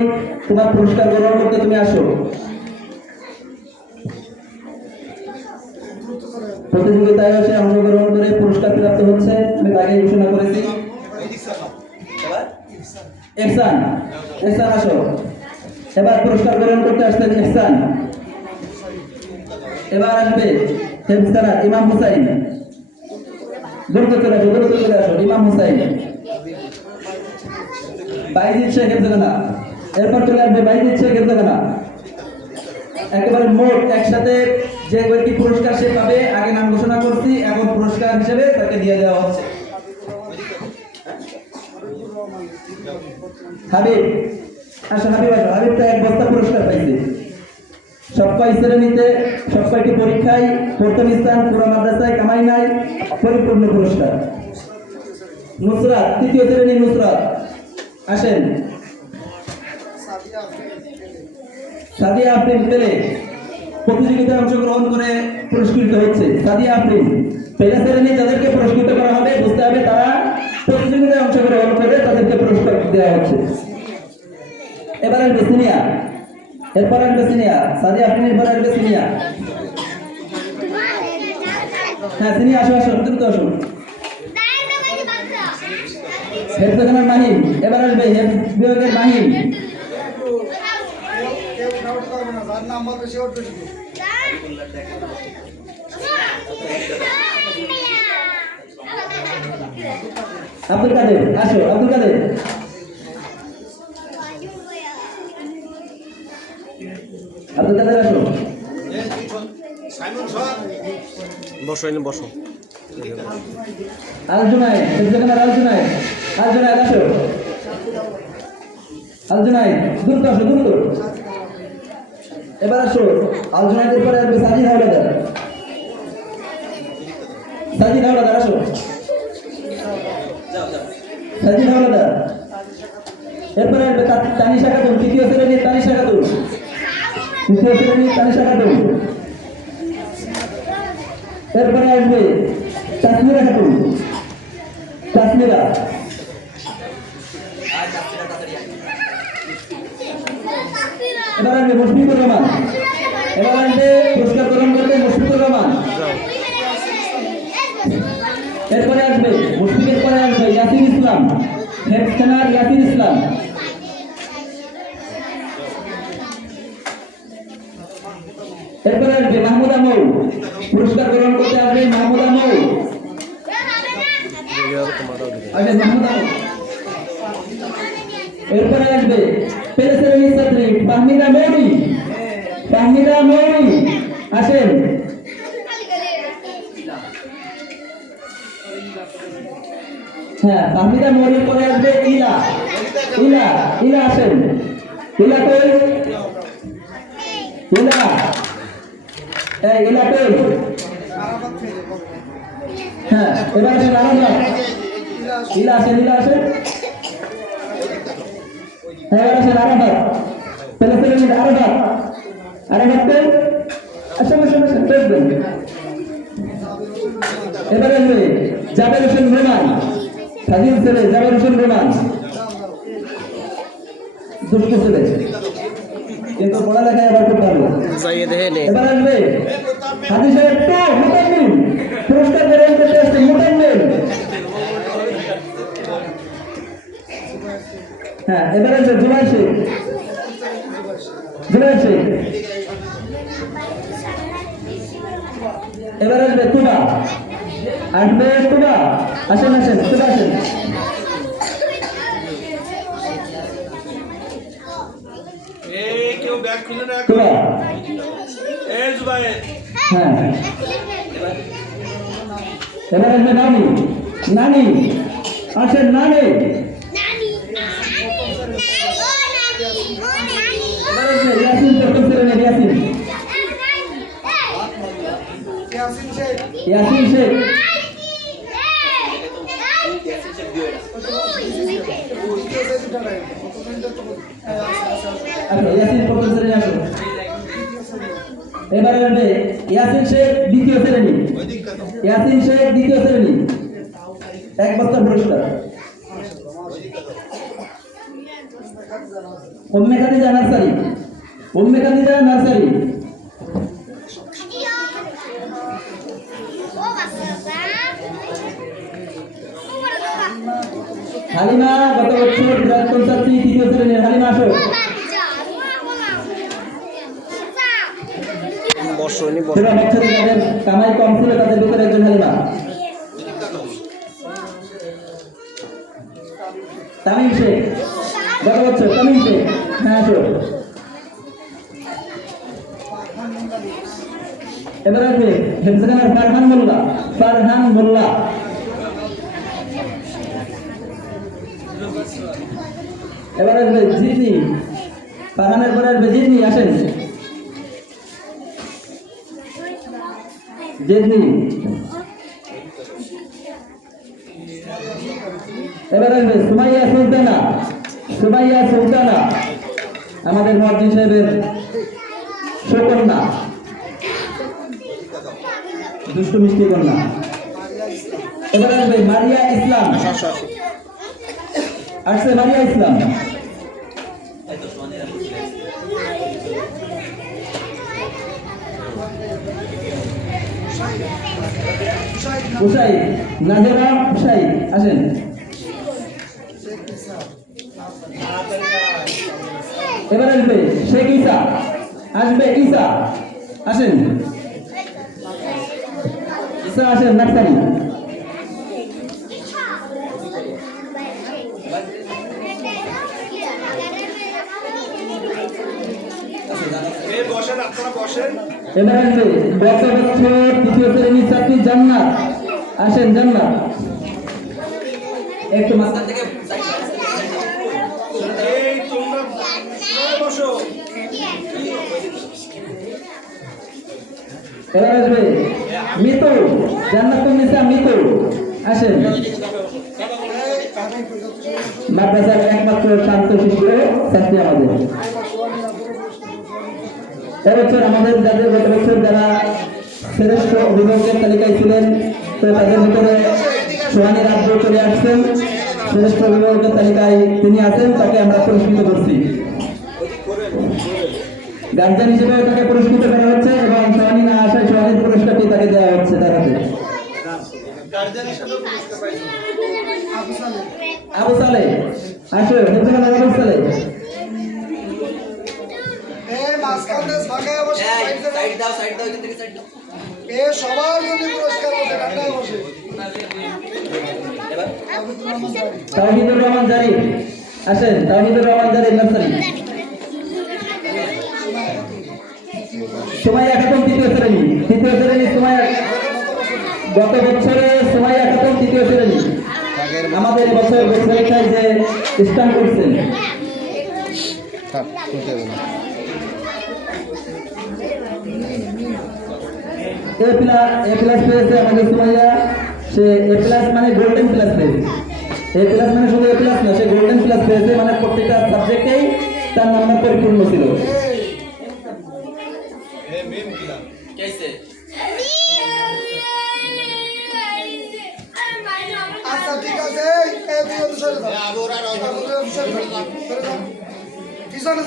তোমার পুরস্কার গ্রহণ করতে তুমি আসো। প্রতিযোগিতায় এসে অংশগ্রহণ করে পুরস্কার প্রাপ্ত হচ্ছে আমি আগে ঘোষণা করেছি। ইহসান, ইহসান আসো। এবার পুরস্কার গ্রহণ করতে আসছেন ইহসান। এবার আসবে হেফসানা ইমাম হুসাইন। দ্রুত চলে আসো, দ্রুত চলে আসো। ইমাম হুসাইন, বাইজিদ শেখ হেফসানা। এরপর চলে আসবে বাইজিদ শেখ হেফসানা। একেবারে মোট একসাথে যে ব্যক্তি পুরস্কার সে পাবে, আগে নাম ঘোষণা করছি, এখন পুরস্কার হিসেবে তাকে দিয়ে দেওয়া হচ্ছে। হাবিব আসো, হাবিব আসো। হাবিব তো এক বস্তা পুরস্কার পাইছে। সবকয় শ্রেণীতে সবকয়টি পরীক্ষায় প্রথম স্থান, পুরো মাদ্রাসায় কামাই নাই, পরিপূর্ণ পুরস্কার। নুসরাত তৃতীয় শ্রেণী, নুসরাত আসেন। সাদিয়া আফরিন পেলে প্রতিযোগিতায় অংশগ্রহণ করে পুরস্কৃত হচ্ছে। সাদিয়া আফরিন পেলে শ্রেণী যাদেরকে পুরস্কৃত করা হবে, বুঝতে হবে তারা প্রতিযোগিতায় অংশগ্রহণ করে তাদেরকে পুরস্কার দেওয়া হচ্ছে। এবার আসবে সিনিয়া, এরপর আসবে সিনিয়া। সাদিয়া আফরিনের পর আসবে সিনিয়া। হ্যাঁ সিনিয়া আসো, আসো দ্রুত আসো। হেফসাখানার মাহিম, এবার আসবে হেফ বিভাগের মাহিম। আব্দুল কাদের আসো, আব্দুল কাদের। আব্দুল কাদের আসো। বসো, এনে বসো। আল জুনাইদ, হেফসাখানার আল জুনাইদ। আল জুনাইদ আসো, আল জুনাইদ দ্রুত আসো, দ্রুত। এবার আসো আল জুনাইদের পরে আসবে সাজিদ হাওলাদার। সাজিদ হাওলাদার আসো, সাজিদ হাওলাদার। এরপরে আসবে তানিশা খাতুন, তৃতীয় শ্রেণীর তানিশা খাতুন। তৃতীয় শ্রেণীর তানিশা খাতুন। এরপরে আসবে তাসমিরা খাতুন, তাসমিরা। এবার আসবে মুশফিকুর রহমান। এবার আসবে পুরস্কার গ্রহণ করবে মুশফিকুর রহমান। এরপরে আসবে মুশফিকের পরে আসবে ইয়াসির ইসলাম, হেফসানার ইয়াসির ইসলাম। এরপরে আসবে মাহমুদা মৌ, পুরস্কার গ্রহণ করতে আসবে মাহমুদা মৌ। আসবে মাহমুদা মৌ। এরপরে আসবে পেলে শ্রেণীর ছাত্রী ফাহমিদা মৌরি। ফাহমিদা মৌরি আসেন। হ্যাঁ ফাহমিদা মৌরির পরে আসবে ইলা। ইলা, ইলা আসেন। ইলা কই? ইলা, এই ইলা কই? হ্যাঁ এবার আসেন আরাফাত। ইলা আসেন, ইলা আসেন। এবার আসেন আরাফাত, পেলে শ্রেণীর আরাফাত। আরাফাত কই? আসেন, আসেন, আসেন, দেখবেন। এবার আসবে জাবের হোসেন রোমান, ফাজিল ছেলে জাবের হোসেন রোমান। দুষ্ট ছেলে কিন্তু পড়ালেখায় আবার খুব ভালো। এবার আসবে হাজি সাহেব তো মোতাম্মিল, পুরস্কার গ্রহণ করতে আসছে মোতাম্মিল। হ্যাঁ এবার আসবে জুবাইর শেখ, জুবাইর শেখ। এবার আসবে তুবা, আসবে তুবা। আসেন, আসেন, তুবা আসেন। তুবা, হ্যাঁ। এবার আসবে নানি, নানি আসেন, নানি। এবার আসবে ইয়াসিন, প্রথম শ্রেণীর ইয়াসিন। ইয়াসিন শেখ। আসো ইয়াসিন, প্রথম শ্রেণী আসো। এবার আসবে ইয়াসিন শেখ, দ্বিতীয় শ্রেণী। ইয়াসিন শেখ দ্বিতীয় শ্রেণী, এক বস্তা পুরস্কার। Umme Khadija nursery, Umme Khadija nursery. হালিমা গত বছর প্রাক্তন ছাত্রী, তৃতীয় শ্রেণীর। হালিমা আসো। বসো নি বসো। সেরা বছরে যাদের কামাই কম ছিল তাদের ভিতরে একজন হালিমা। তামিম শেখ, গত বছর তামিম শেখ। হ্যাঁ আসো। এবার আসবে হেফজখানার ফারহান মোল্লা, ফারহান মোল্লা। এবার আসবে জিতনি, ফারহানের পরে আসবে জিতনি। আসেন জিতনি। এবার আসবে সুমাইয়া সুলতানা, সুমাইয়া সুলতানা আমাদের মুয়াজ্জিন সাহেবের সুকন্যা, দুষ্টু মিষ্টি কন্যা। এবার আসবে মারিয়া ইসলাম, আসছে মারিয়া ইসলাম। উসাই, নাজরা উসাই। আসেন। এবার আসবে শেখ ঈসা, আসবে ঈসা। আসেন ঈসা, আসেন নার্সারি। এবার আসবে গত বছর তৃতীয় শ্রেণীর ছাত্রী জান্নাত। আসেন জান্নাত। একটু মাঝখান থেকে এবার আসবে মিতু, জান্নাতুন নিসা মিতু। আসেন। মাদ্রাসার একমাত্র শান্ত শিশু ছাত্রী আমাদের। এবছর আমাদের যাদের গত বছর যারা শ্রেষ্ঠ অভিভাবকের তালিকায় ছিলেন, তো তাদের ভিতরে সোহানী রাব্বু চলে আসছেন। শ্রেষ্ঠ অভিভাবকের তালিকায় তিনি আছেন, তাকে আমরা পুরস্কৃত করছি। গার্জিয়ান হিসেবে তাকে পুরস্কৃত করা হচ্ছে এবং সোহানী না আসায় সোহানীর পুরস্কারটি তাকে দেওয়া হচ্ছে তার হাতে। আবু সালে, আসো। হেফজখানার আবু সালে। তাওহীদুর রহমান জারি, আসেন। তাওহীদুর রহমান জারি নার্সারি। সুমাইয়া খাতুন তৃতীয় শ্রেণী, তৃতীয় শ্রেণী সুমাইয়া। গত বছরে সুমাইয়া খাতুন তৃতীয় শ্রেণী আমাদের বছর পরীক্ষায় যে স্থান করছেন। এ প্লাস পেয়েছে আমাদের সুমাইয়া। সে এ প্লাস মানে গোল্ডেন প্লাস পেয়েছে। এ প্লাস মানে শুধু এ প্লাস না, সে গোল্ডেন প্লাস পেয়েছে, মানে প্রত্যেকটা সাবজেক্টেই তার নাম্বার পরিপূর্ণ ছিল। আচ্ছা ঠিক আছে, পিছনে